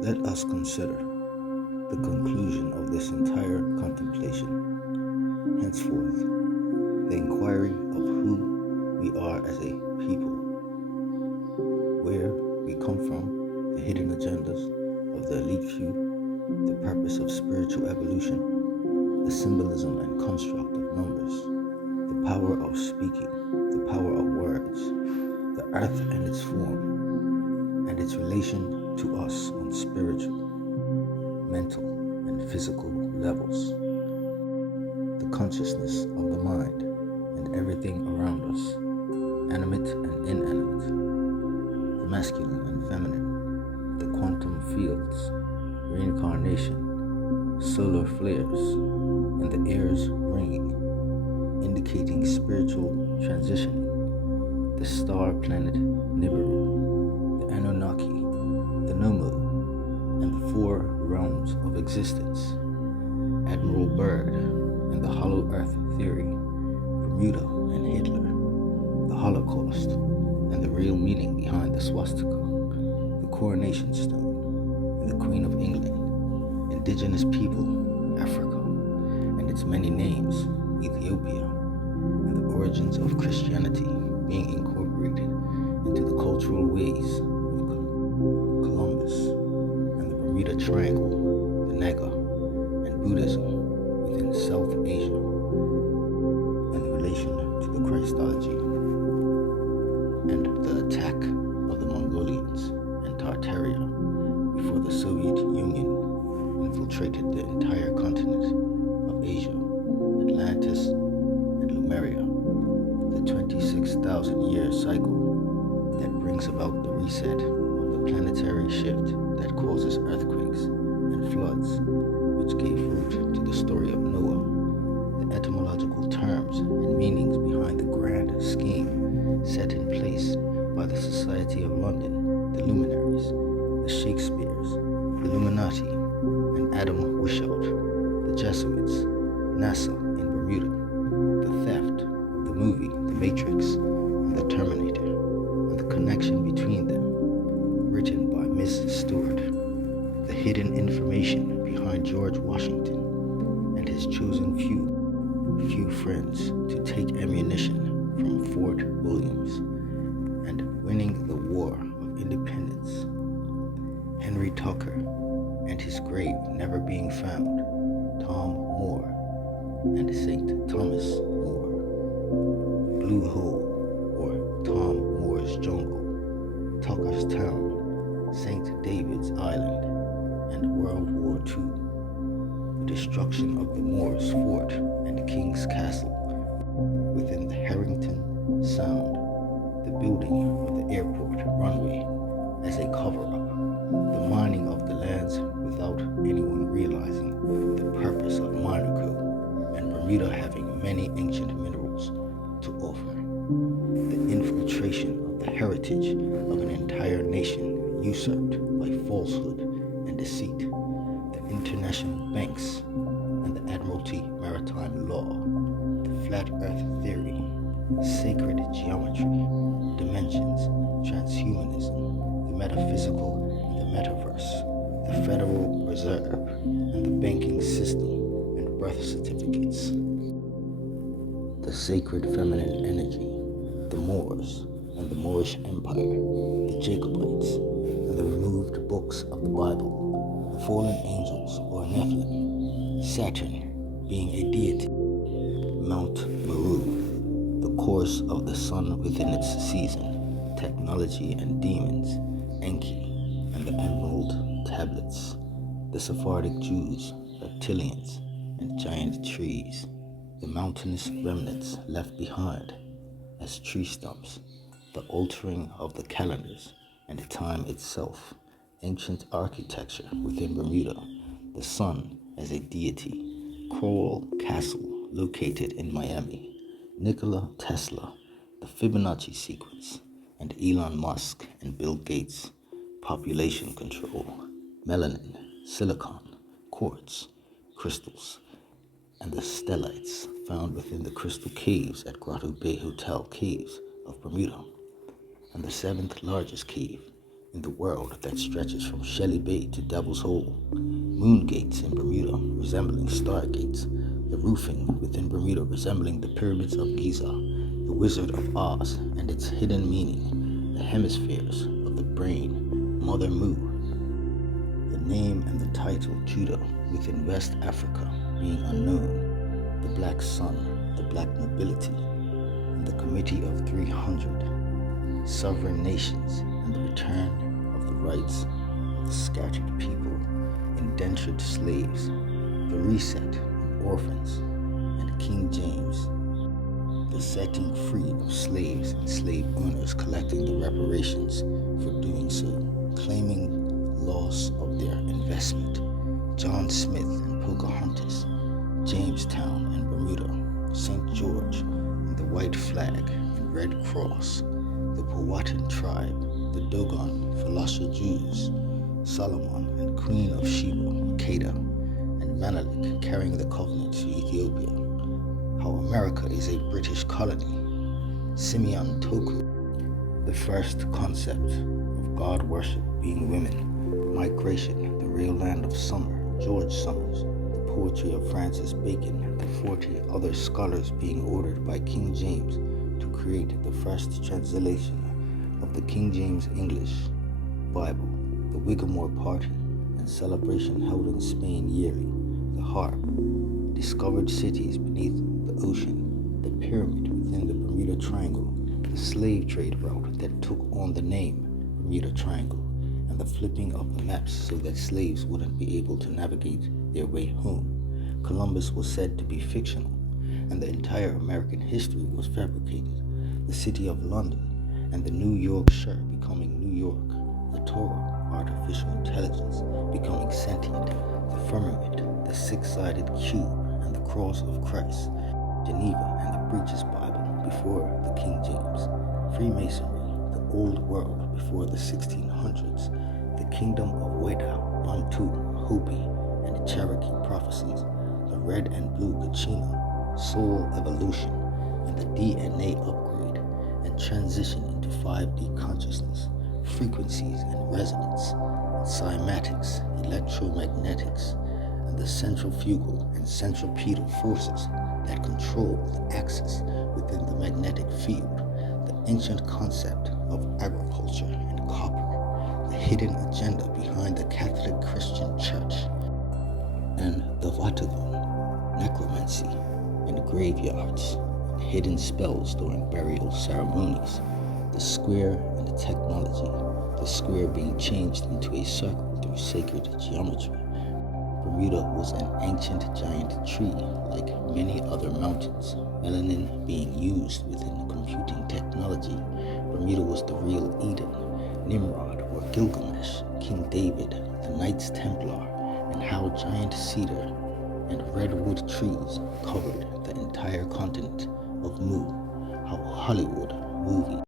Let us consider the conclusion of this entire contemplation. Henceforth, the inquiry of who we are as a people, where we come from, the hidden agendas of the elite few, the purpose of spiritual evolution, the symbolism and construct of numbers, the power of speaking, the power of words, the earth and its form, and its relation to us on spiritual, mental, and physical levels, the consciousness of the mind and everything around us, animate and inanimate, the masculine and feminine, the quantum fields, reincarnation, solar flares, and the air's ringing, indicating spiritual transitioning, the star planet Nibiru, the Anunnaki, the Nomu, and the four realms of existence, Admiral Byrd and the Hollow Earth theory, Bermuda and Hitler, the Holocaust, and the real meaning behind the swastika, the coronation stone, and the Queen of England, indigenous people, Africa, and its many names, Ethiopia, and the origins of Christianity being incorporated into the cultural ways of Columbus, and the Bermuda Triangle, the Naga, and Buddhism within South Asia, and the relation to the Christology, and the attack of the Mongolians and Tartaria before the Soviet Union infiltrated the entire continent of Asia, Atlantis, and Lemuria, the 26,000-year cycle that brings about the reset of the planetary shift that causes earthquakes and floods, which gave root to the story of Noah, the etymological terms and meanings behind the grand scheme set in place by the Society of London, the luminaries, the Shakespeares, the Illuminati, and Adam Weishaupt, the Jesuits, NASA in Bermuda, the theft of the movie The Matrix and The Terminator, and the connection between them, written by Miss Stewart, the hidden information behind George Washington and his chosen few friends to take ammunition from Fort Williams, and winning the War of Independence, Henry Tucker and his grave never being found, Tom Moore and St. Thomas More, Blue Hole or Tom Moore's Jungle, Tucker's Town, St. David's Island, and World War II, the destruction of the Moors Fort and King's Castle within the Harrington Sound, the building of the airport runway as a cover-up, the mining of the lands without anyone realizing the purpose of Monaco, and Bermuda having many ancient minerals to offer, the infiltration of the heritage of an entire nation usurped by falsehood and deceit, the international banks and the Admiralty Maritime Law, the flat earth theory, sacred geometry, dimensions, transhumanism, the metaphysical and the metaverse, the Federal Reserve, and the banking system and birth certificates, the sacred feminine energy, the Moors and the Moorish Empire, the Jacobites, and the removed books of the Bible, the fallen angels or Nephilim, Saturn being a deity, Mount Meru, the course of the sun within its season, technology and demons, Enki, and the Emerald Tablets, the Sephardic Jews, reptilians, and giant trees, the mountainous remnants left behind as tree stumps, the altering of the calendars and time itself, ancient architecture within Bermuda, the sun as a deity, Coral Castle located in Miami, Nikola Tesla, the Fibonacci sequence, and Elon Musk and Bill Gates, population control, melanin, silicon, quartz, crystals, and the stellites found within the crystal caves at Grotto Bay Hotel Caves of Bermuda, and the seventh largest cave in the world that stretches from Shelly Bay to Devil's Hole, moon gates in Bermuda resembling stargates, the roofing within Bermuda resembling the pyramids of Giza, the Wizard of Oz and its hidden meaning, the hemispheres of the brain, Mother Mu, the name and the title Judah within West Africa being unknown, the black sun, the black nobility, and the Committee of 300, sovereign nations, and the return of the rights of the scattered people, indentured slaves, the reset of orphans, and King James, the setting free of slaves and slave owners collecting the reparations for doing so, claiming loss of their investment, John Smith and Pocahontas, Jamestown and Bermuda, St. George and the white flag and red cross, the Powhatan tribe, the Dogon, Falasha Jews, Solomon and Queen of Sheba, Kedah, and Menelik carrying the covenant to Ethiopia, how America is a British colony, Simeon Toku, the first concept of God worship being women, migration, the real land of summer, George Summers, the poetry of Francis Bacon, the 40 other scholars being ordered by King James to create the first translation of the King James English Bible, the Whigmore Party and celebration held in Spain yearly, the harp, discovered cities beneath the ocean, the pyramid within the Bermuda Triangle, the slave trade route that took on the name Bermuda Triangle, and the flipping of the maps so that slaves wouldn't be able to navigate their way home. Columbus was said to be fictional, and the entire American history was fabricated. The city of London and the New Yorkshire becoming New York, the Torah, artificial intelligence, becoming sentient, the firmament, the six-sided cube, and the cross of Christ, Geneva and the Breeches Bible before the King James, Freemasonry, the Old World before the 1600s, the Kingdom of Weta, Bantu, Hopi, and the Cherokee prophecies, the red and blue Kachina, soul evolution, and the DNA upgrade and transition into 5D consciousness, frequencies and resonance, and cymatics, electromagnetics, and the centrifugal and centripetal forces that control the axis within the magnetic field, the ancient concept of agriculture and copper, the hidden agenda behind the Catholic Christian Church, and the Vatavan, necromancy, and graveyards, and hidden spells during burial ceremonies, the square and the technology, the square being changed into a circle through sacred geometry. Bermuda was an ancient giant tree like many other mountains, melanin being used within computing technology. Bermuda was the real Eden, Nimrod or Gilgamesh, King David, the Knights Templar, and how giant cedar and redwood trees covered the entire continent of Mu, how Hollywood movies